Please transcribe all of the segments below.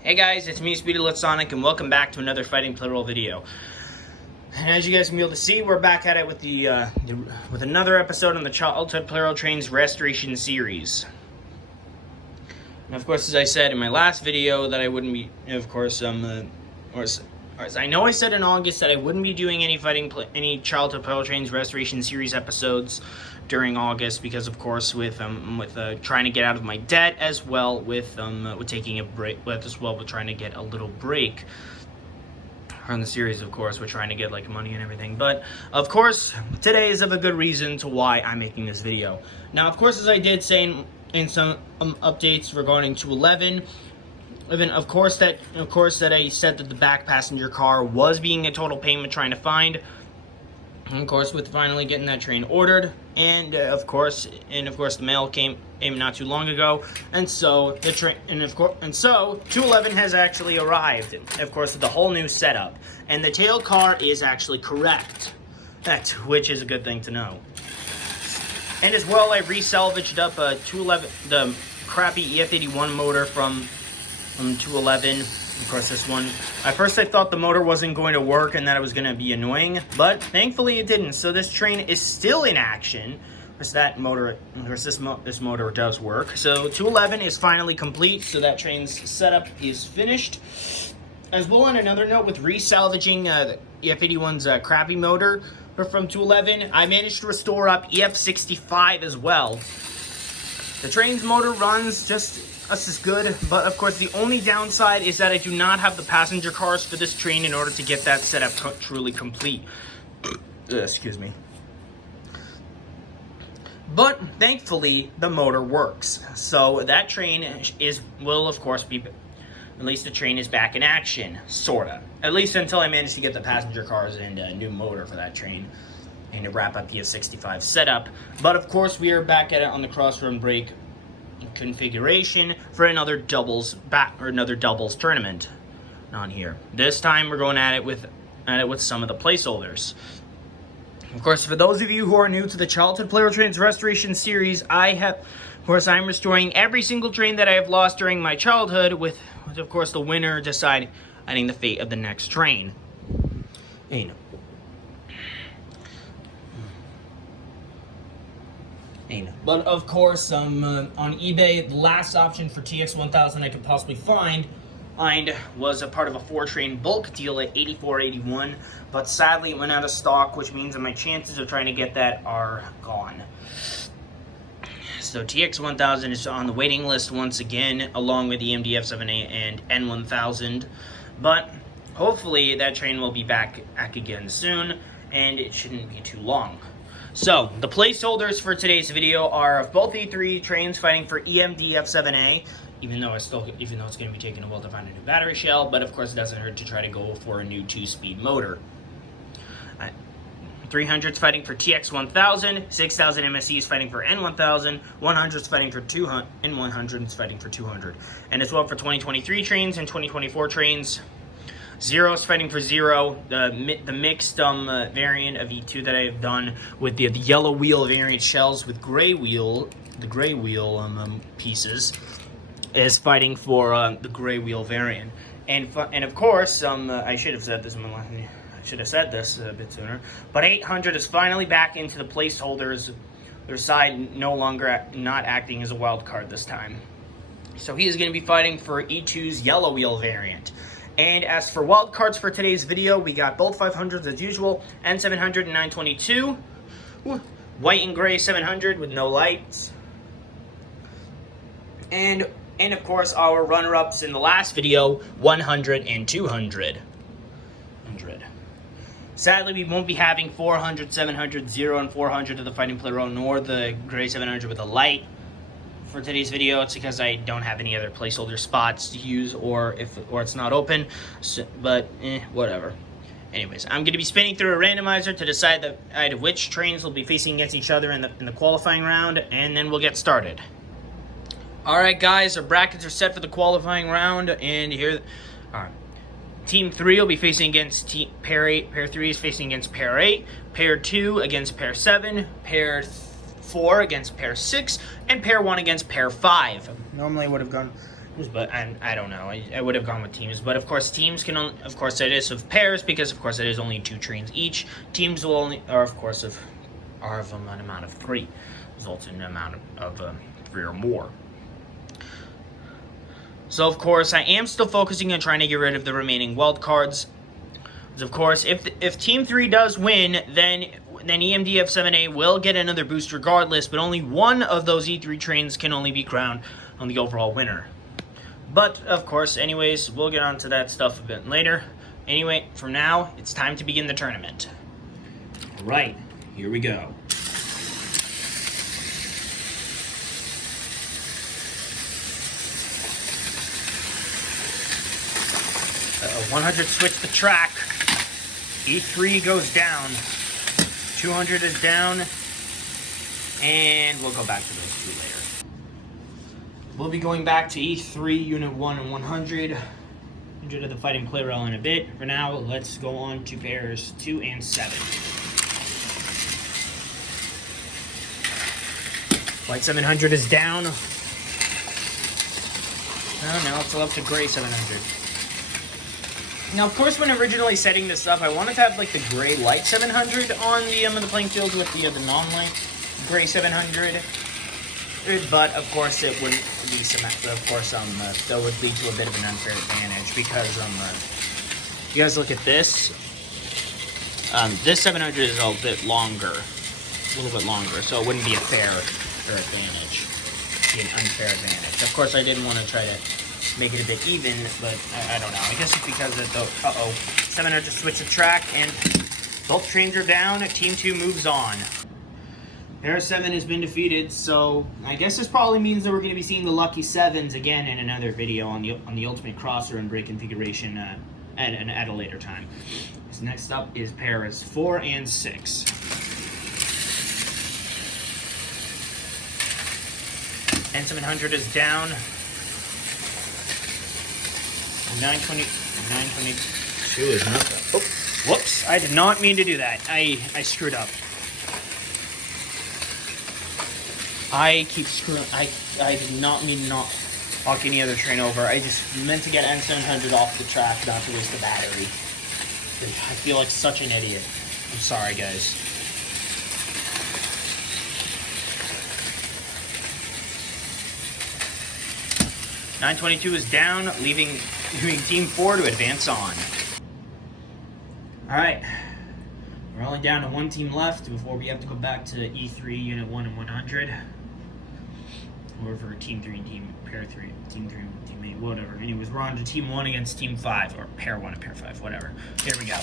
Hey guys, it's me, Speedy Sonic, and welcome back to another Fighting Plarail video. And as you guys can be able to see, we're back at it with with another episode on the Childhood Plarail Trains Restoration Series. And of course, as I said in my last video, that I wouldn't be, of course, I know I said in August that I wouldn't be doing any Childhood Plarail Trains Restoration Series episodes during August because, of course, with trying to get out of my debt, as well with taking a break, with trying to get a little break from the series. Of course, we're trying to get like money and everything. But of course, today is of a good reason to why I'm making this video. Now, of course, as I did say in some updates regarding 211. Of course that I said that the back passenger car was being a total payment trying to find. And of course, with finally getting that train ordered, and of course the mail came not too long ago, and so the train, so 211 has actually arrived. Of course, with the whole new setup, and the tail car is actually correct. Which is a good thing to know. And as well, I resalvaged up a 211, the crappy EF81 motor from 211. Of course, this one, at first I thought the motor wasn't going to work and that it was going to be annoying, but thankfully it didn't. So this train is still in action. This motor does work. So 211 is finally complete, so that train's setup is finished. As well, on another note, with resalvaging the EF81's crappy motor from 211, I managed to restore up EF65 as well. The train's motor runs just as good, but of course the only downside is that I do not have the passenger cars for this train in order to get that setup truly complete. Excuse me. But thankfully the motor works, so that train will of course be, at least the train is back in action, sorta. At least until I manage to get the passenger cars and a new motor for that train and to wrap up the EF65 setup. But of course we are back at it on the cross-run brake configuration for another doubles tournament on here. This time we're going at it with some of the placeholders. Of course, for those of you who are new to the Childhood Plarail Trains Restoration Series, I'm restoring every single train that I have lost during my childhood, with of course the winner deciding the fate of the next train. But of course, on eBay, the last option for TX1000 I could possibly find was a part of a 4-train bulk deal at $84.81, but sadly it went out of stock, which means that my chances of trying to get that are gone. So TX1000 is on the waiting list once again, along with the EF65 and N1000, but hopefully that train will be back again soon, and it shouldn't be too long. So, the placeholders for today's video are of both E3 trains fighting for EMDF7A, even though it's going to be taking a while to find a new battery shell, but of course it doesn't hurt to try to go for a new 2-speed motor. 300's fighting for TX1000, 6000 MSE is fighting for N1000, 100's fighting for 200, and 100's fighting for 200. And as well for 2023 trains and 2024 trains, Zero is fighting for Zero, the mixed variant of E2 that I have done with the yellow wheel variant shells with gray wheel, the gray wheel pieces, is fighting for the gray wheel variant. And of course, I should have said this a bit sooner, but 800 is finally back into the placeholders, their side no longer not acting as a wild card this time. So he is going to be fighting for E2's yellow wheel variant. And as for wildcards for today's video, we got both 500s as usual, N700 and 922, white and gray 700 with no lights, and of course our runner-ups in the last video, 100 and 200. Sadly, we won't be having 400, 700, 0, and 400 of the Fighting Plarail, nor the gray 700 with a light. For today's video, it's because I don't have any other placeholder spots to use, or it's not open, but whatever. Anyways, I'm going to be spinning through a randomizer to decide which trains will be facing against each other in the qualifying round, and then we'll get started. Alright guys, our brackets are set for the qualifying round, and here, alright. Team 3 will be facing against Pair 8, Pair 3 is facing against Pair 8, Pair 2 against Pair 7, Pair 4 against Pair 6, and Pair 1 against Pair 5. Normally I would have gone But I don't know. I would have gone with teams, but of course teams can only, of course it is of pairs because of course it is only 2 trains each. Teams will only are of course of an amount of 3, results in an amount of 3 or more. So of course I am still focusing on trying to get rid of the remaining wild cards. Because of course if Team 3 does win, then EMDF7A will get another boost regardless, but only one of those E3 trains can only be crowned on the overall winner. But, of course, anyways, we'll get onto that stuff a bit later. Anyway, for now, it's time to begin the tournament. Alright, here we go. Uh-oh, 100 switch the track. E3 goes down. 200 is down. And we'll go back to those 2 later. We'll be going back to E3, Unit 1 and 100. 100 of the Fighting Plarail in a bit. For now, let's go on to pairs 2 and 7. White 700 is down. Oh, now it's up to Gray 700. Now, of course, when originally setting this up, I wanted to have like the Gray Light 700 on the playing field with the non-light Gray 700. But of course it wouldn't be symmetrical. Of course, that would lead to a bit of an unfair advantage because you guys look at this. This 700 is a bit longer, a little bit longer, so it wouldn't be a fair advantage. It'd be an unfair advantage. Of course, I didn't want to try to make it a bit even, but I don't know. I guess it's because of the 700 switch the track and both trains are down. Team 2 moves on. Pair 7 has been defeated, so I guess this probably means that we're going to be seeing the Lucky 7s again in another video on the Ultimate Crosser and Brake configuration at a later time. So next up is pairs 4 and 6. N700 is down. 922 is not. Oh, whoops! I did not mean to do that. I screwed up. I keep screwing. I did not mean to not walk any other train over. I just meant to get N700 off the track, not to waste the battery. I feel like such an idiot. I'm sorry, guys. .922 is down, leaving Team 4 to advance on. Alright. We're only down to 1 team left before we have to go back to E3, Unit 1 and 100. Or for Team 3 and Pair 3, Team 3 and Team 8, whatever. Anyways, we're on to Team 1 against Team 5, or Pair 1 and Pair 5, whatever. Here we go.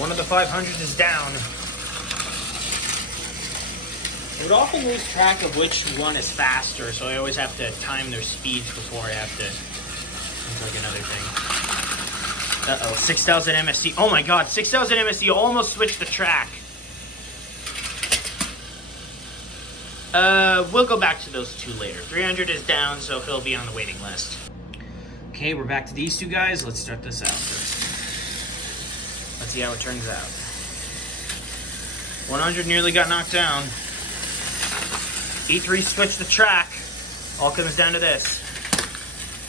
One of the 500s is down. I would often lose track of which one is faster, so I always have to time their speeds before I have to like another thing. Uh-oh, 6,000 MSC. Oh my god, 6,000 MSC almost switched the track. We'll go back to those 2 later. 300 is down, so he'll be on the waiting list. Okay, we're back to these 2 guys. Let's start this out first. Let's see how it turns out. 100 nearly got knocked down. E3 switched the track. All comes down to this.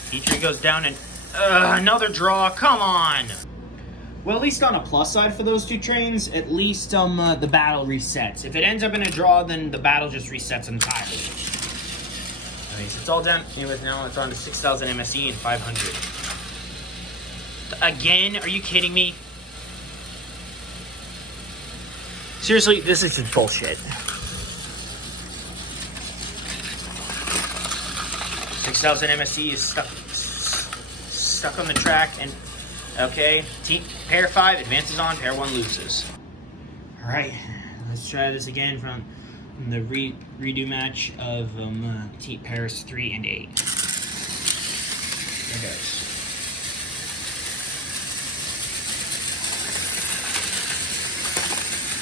E3 goes down and another draw. Come on. Well, at least on a plus side for those 2 trains, at least the battle resets. If it ends up in a draw, then the battle just resets entirely. Anyways, it's all done. Anyways, now it's on to 6,000 MSE and 500. Again? Are you kidding me? Seriously, this is just bullshit. 6,000 MSE is stuck on the track, and okay, pair 5 advances on, pair 1 loses. All right, let's try this again from the redo match of pairs 3 and 8. There goes.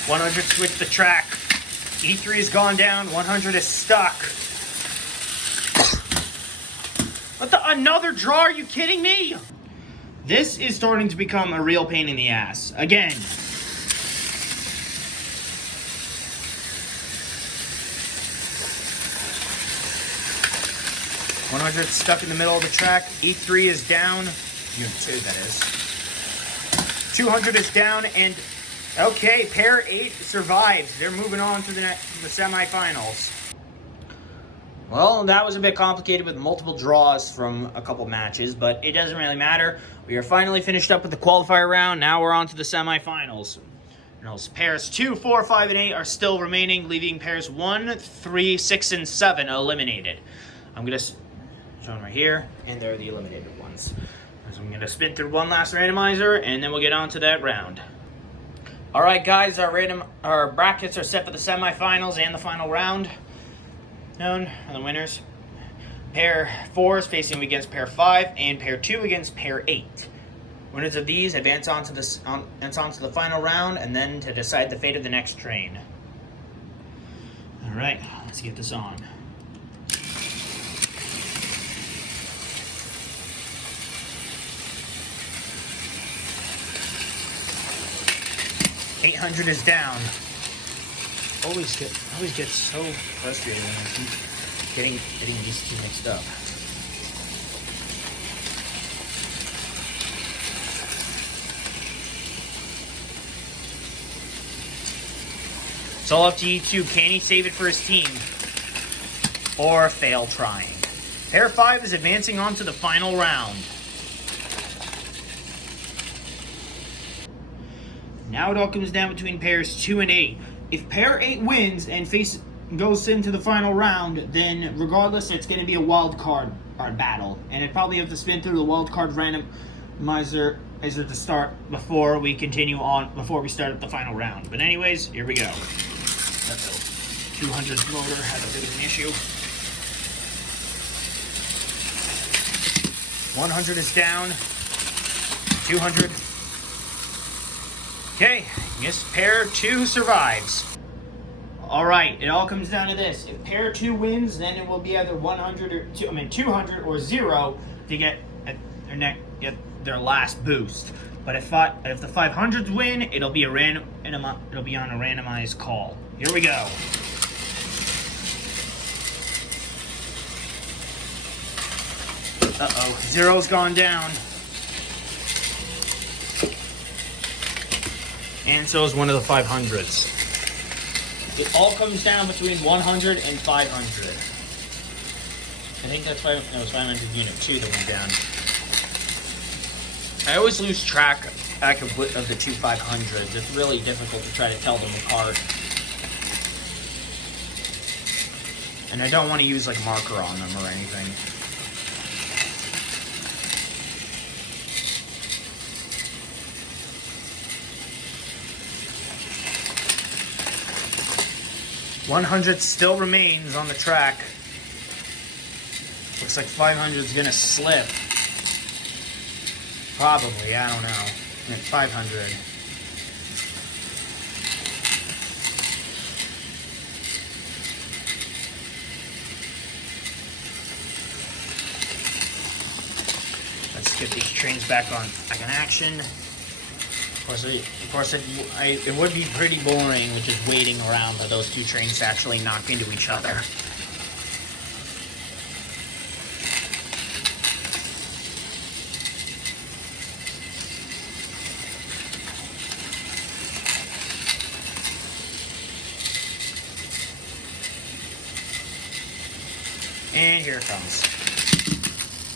.100 switched the track. E3 has gone down. 100 is stuck. Another draw? Are you kidding me? This is starting to become a real pain in the ass. Again. 100 stuck in the middle of the track. E3 is down. Unit 2, that is. 200 is down, and okay, pair 8 survives. They're moving on to the semifinals. Well, that was a bit complicated with multiple draws from a couple matches, but it doesn't really matter. We are finally finished up with the qualifier round. Now we're on to the semifinals. Pairs 2, 4, 5, and 8 are still remaining, leaving pairs 1, 3, 6, and 7 eliminated. I'm going to show them right here, and they're the eliminated ones. So I'm going to spin through one last randomizer, and then we'll get on to that round. All right, guys, our brackets are set for the semifinals and the final round. Known are the winners. Pair 4 is facing against pair 5, and pair 2 against pair 8. Winners of these advance on to the final round, and then to decide the fate of the next train. All right, let's get this on. $800 is down. Always get so frustrated when I keep getting these two mixed up. It's all up to E2. Can he save it for his team? Or fail trying? Pair 5 is advancing on to the final round. Now it all comes down between pairs 2 and 8. If pair 8 wins and goes into the final round, then regardless, it's going to be a wild card battle. And it probably have to spin through the wild card randomizer to start before we start at the final round. But anyways, here we go. Uh-oh. 200 motor had a bit of an issue. 100 is down. 200. Okay, yes, pair 2 survives. All right, it all comes down to this. If pair 2 wins, then it will be either 200 or 0 to get their last boost. But if the 500s win, it'll be on a randomized call. Here we go. Uh-oh, 0's gone down. And so is one of the 500s. It all comes down between 100 and 500. I think that's 500 unit 2 that went down. I always lose track of the two 500s. It's really difficult to try to tell them apart. And I don't want to use like a marker on them or anything. $100 still remains on the track. Looks like 500 is gonna slip. Probably, I don't know. I'm at 500. Let's get these trains back in action. Of course, it would be pretty boring with just waiting around for those two trains to actually knock into each other. And here it comes.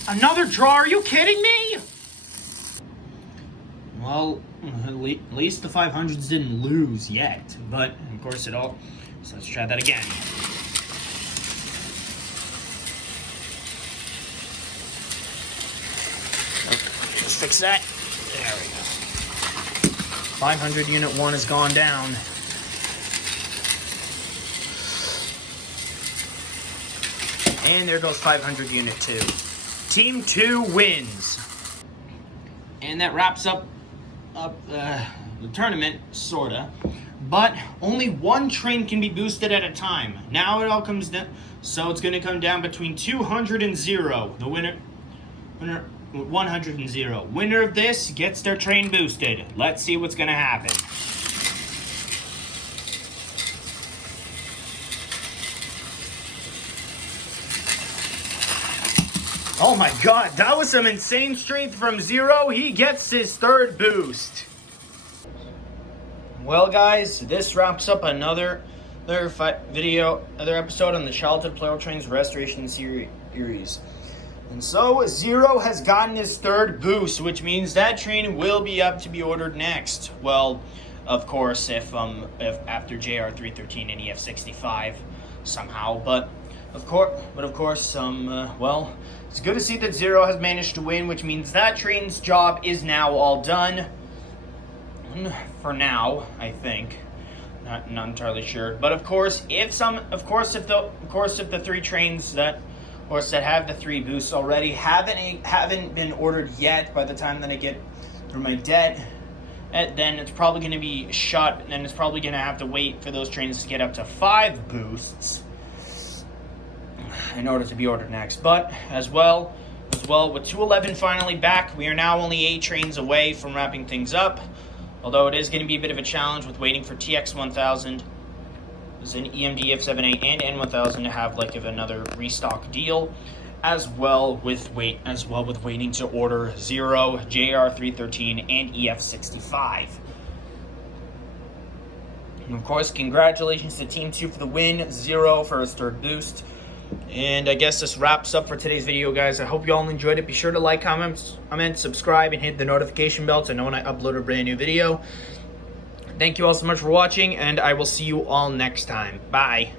Another draw? Are you kidding me? Well, at least the 500s didn't lose yet, but of course it all. So let's try that again. Okay, let's fix that. There we go. 500 unit 1 has gone down. And there goes 500 unit 2. Team 2 wins. And that wraps up the tournament, sorta. But only one train can be boosted at a time. Now it all comes down, so it's going to come down between 200 and 0. The winner 100 and 0. Winner of this gets their train boosted. Let's see what's going to happen. Oh my god, that was some insane strength from Zero. He gets his third boost. Well guys, this wraps up another episode on the Childhood Plarail Trains Restoration Series. And so, Zero has gotten his third boost, which means that train will be up to be ordered next. Well, of course, if after JR313 and EF65 somehow, but of course, well, it's good to see that Zero has managed to win, which means that train's job is now all done. For now, I think. Not entirely sure, but of course, if the three trains that have the 3 boosts already haven't been ordered yet by the time that I get through my debt, then it's probably going to be shut, and it's probably going to have to wait for those trains to get up to 5 boosts in order to be ordered next. But as well, with 211 finally back, we are now only 8 trains away from wrapping things up. Although it is going to be a bit of a challenge with waiting for TX1000, as in EMD EF78 and N1000 to have another restock deal, as well with waiting to order Zero, JR313, and EF65. And of course, congratulations to Team 2 for the win, Zero for his third boost. And I guess this wraps up for today's video, guys. I hope you all enjoyed it. Be sure to like, comment, subscribe, and hit the notification bell to know when I upload a brand new video. Thank you all so much for watching, and I will see you all next time. Bye.